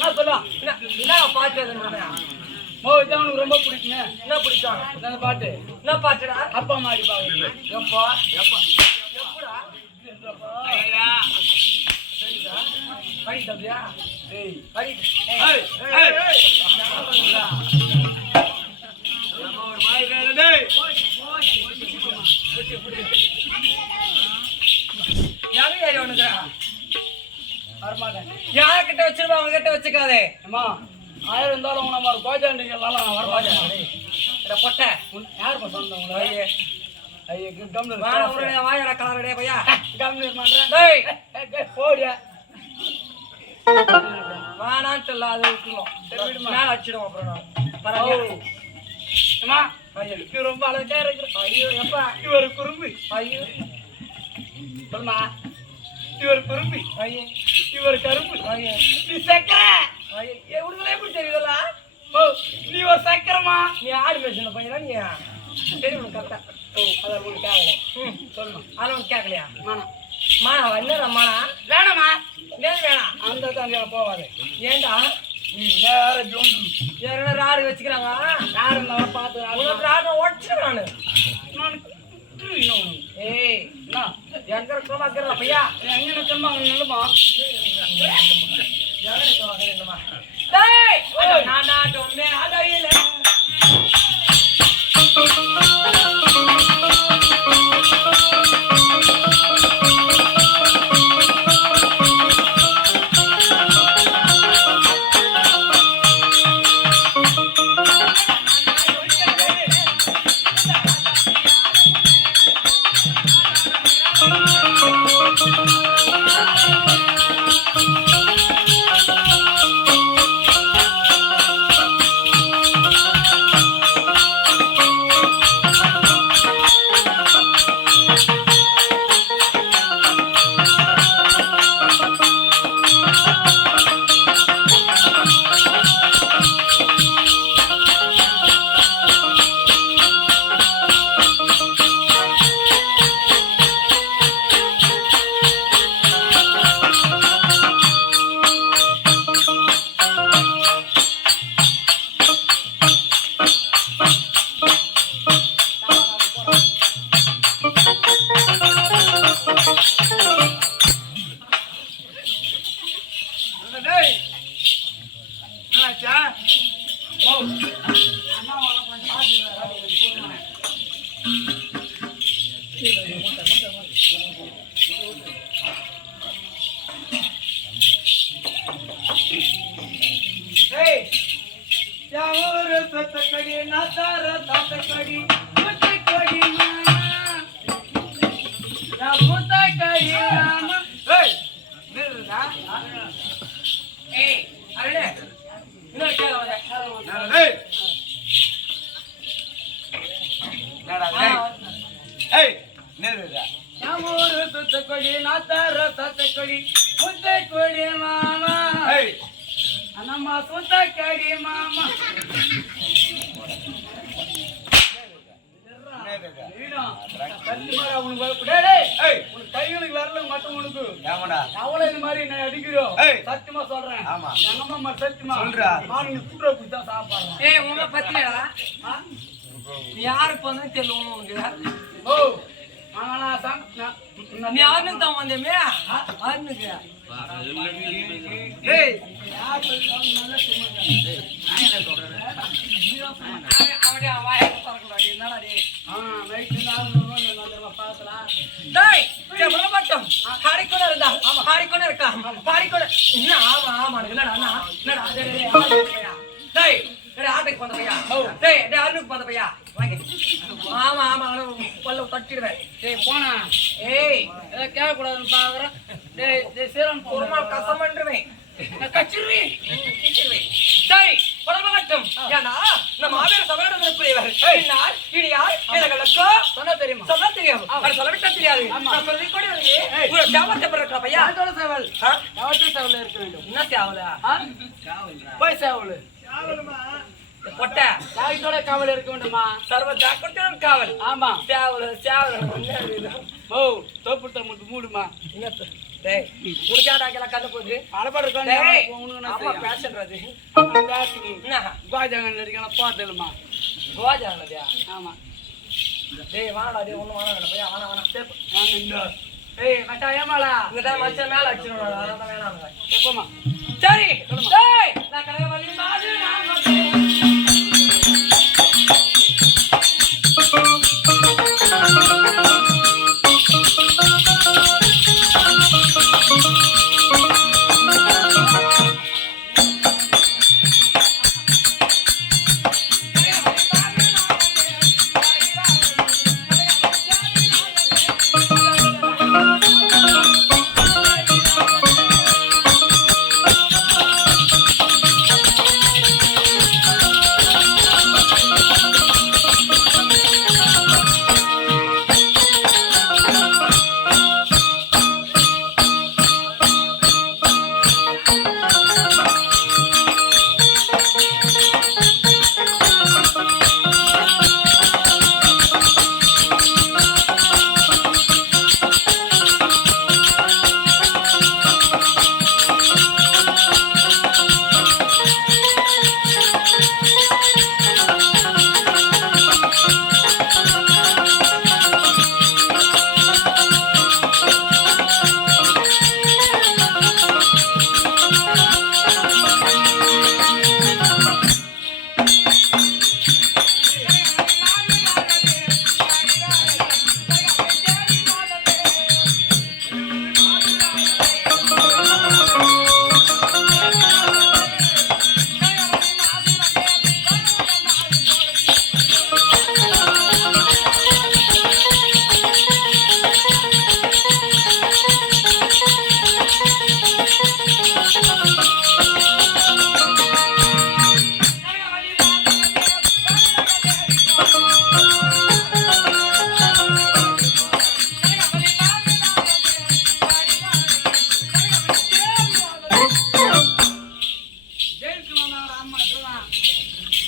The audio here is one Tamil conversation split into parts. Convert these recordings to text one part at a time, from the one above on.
நான் சொல்லுவா என்ன பாட்டு இதான் உனக்கு ரொம்ப பிடிக்குங்க. என்ன பிடிக்கும் அந்த பாட்டு என்ன பாட்டுடா அப்பா மாடி பாக்குறது. எப்பா எப்படா படி தம்பியா படி யார்கிட்ட வச்சிருப்பா அவங்க கிட்ட வச்சுக்காதே. அம்மா 1000 இருந்தாலும் நம்ம கோஜாண்டிகள் வரமாட்டேன். பொட்டை யாருப்பா சொந்தவங்க? ஐயோ கம்னு வாயடா கலரடே பையா கம்னு பண்றேன். போடியா வானான்ட்டு இல்ல அது விட்டுருவோம். மேல அடிச்சிடுவோம் அப்புறம் பரவாயில்ல. அம்மா இது ரொம்ப அழகா இருக்கு. ஐயோ எப்பா இவர் குறும்பு. ஐயோ சொல்லுமா இவர் குறும்பு. ஐயோ இவர் கரும்பு. ஐயோ நீ சக்கரை. ஐயோ உனக்கு எப்படி தெரியுதுல்ல? நீ ஒரு சக்கரமா? நீ ஆடு பேசுன பையனா நீ தெரியும் உனக்கு கரெக்டா. அதை உங்களுக்கு கேட்கல. சொல்லணும் ஆனால் உனக்கு கேட்கலையா? மானா மானா என்னடா மானா வேணாமா? ஏன் வேணாம்? அந்த தாண்டியால போவாது. ஏன்டா வேற ஜோன் யாரும் ராடு வச்சுக்கிறாங்க. யாரு இருந்தாலும் பார்த்து உனக்கு ராடு உடச்சிடும். ஏய் என்ன எங்க இருக்கமா இருக்கிற பையா எங்க நிற்கணுமா அவங்க நில்லுமா? நான் நாட்டும் மேடையில கடி நாத்தார தாத்த கடி முட்டை கடி முட்டை கடி ஏய் அரே இன்னொரு கேள வர ஏய் ஏய் நேருடா யாமூரு துத்த கொடி நாத்தார தாத்த கொடி முட்டை கொடி மாமா ஏய் அனம்மா சுத்த கடி மாமா கைகளுக்கு வரல மட்டும் உனக்கு அவளை இந்த மாதிரி நான் அடிக்கிறோம் சத்தியமா சொல்றேன். எங்கம்மா சத்தியமா சொல்றேன் கூட்டுற குடிதான் சாப்பிடுறேன். ஏய் உங்க பத்தியா யாருக்கு வந்து தெரியல உனக்கு? ஓ நீ யாருன்னு தான் வந்தேமே யாருனுக்கு? ஏய் அவனே வாய திறக்கறாடி என்னடா டேய்? நைட் பாக்கலாம். டேய் எவ்வளவு மட்டும் ஹாரிக்கோட இருந்தா ஹாரிக்கோட இருக்கா ஹாரிக்கோட என்ன? ஆமா ஆமா என்னடா அண்ணா என்னடா டேய் டேய் ஆட்டுக்கு வந்த பையா டேய் டேய் ஆட்டுக்கு வந்த பையா வாங்க. ஆமா ஆமா பல்ல தட்டிடுவேன். டேய் போனா ஏய் ஏதோ கேட்க கூடாதுன்னு பாக்குறேன். டேய் டேய் சீரம் பொறுமா கசமன்றுவேன் கச்சிருவேன் சரி பழம மட்டும் ஏன்னா நம்ம மாவேர சமயம் இருக்கிறவர் என்னால் இனி யார் எனங்களுக்கோ சொன்னா தெரியுமா? சொல்ல தெரியும் அது சொல்லவிட்டா தெரியாது. நான் சொல்லி கூட ஒரு சேவத்தை பிறக்கிற பையா சேவல் யாவற்றை சேவல் இருக்க வேண்டும். என்ன சேவலா? போய் சேவல் பொட்டை யாகிட்டோட காவல் இருக்க வேண்டுமா? சர்வ ஜாக்கிரதையான காவல். ஆமா சேவல் சேவல் ஓ தோப்புட்ட மட்டும் மூடுமா? டேய் உனக்காடா கேல கண்ணு போகுது அலப்பட இருக்கானே டேய் உனக்கு ஆமா பேஷன்றது பேசி என்ன கோஜாங்கல்ல இருக்கன பாத்தலமா கோஜாங்கலயா ஆமா டேய் வாடா டேய் ஒண்ணு வாடா பையா வாடா வாடா நான் இந்த ஏய் மச்சான் ஏமாடா இந்த டைம் மச்சான் மேல அடிச்சிரோடா அதான் வேணாம் எப்பமா சரி டேய் நான் கடையில வலி மாது நான் வந்து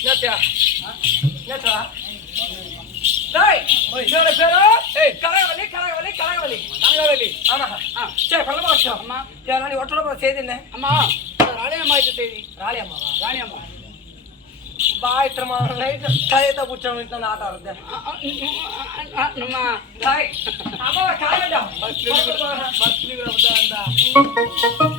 நேத்தியா நேத்தா டேய் என்னோட பேரு ஏய் கலகவலி கலகவலி கலகவலி கலகவலி ஆமா சரி பரவாயில்லை மாஸ்டர் அம்மா யாரானி ஒட்டட செய்தி என்ன அம்மா ராணியம்மா இது செய்தி ராணியம்மாவா ராணியம்மா பாய்த்ரமா நைட் கையத புச்சவங்க நான் ஆட்ட ஆடுறேன் நம்ம டேய் அம்மா காலடா பஸ்ல கூட வந்தா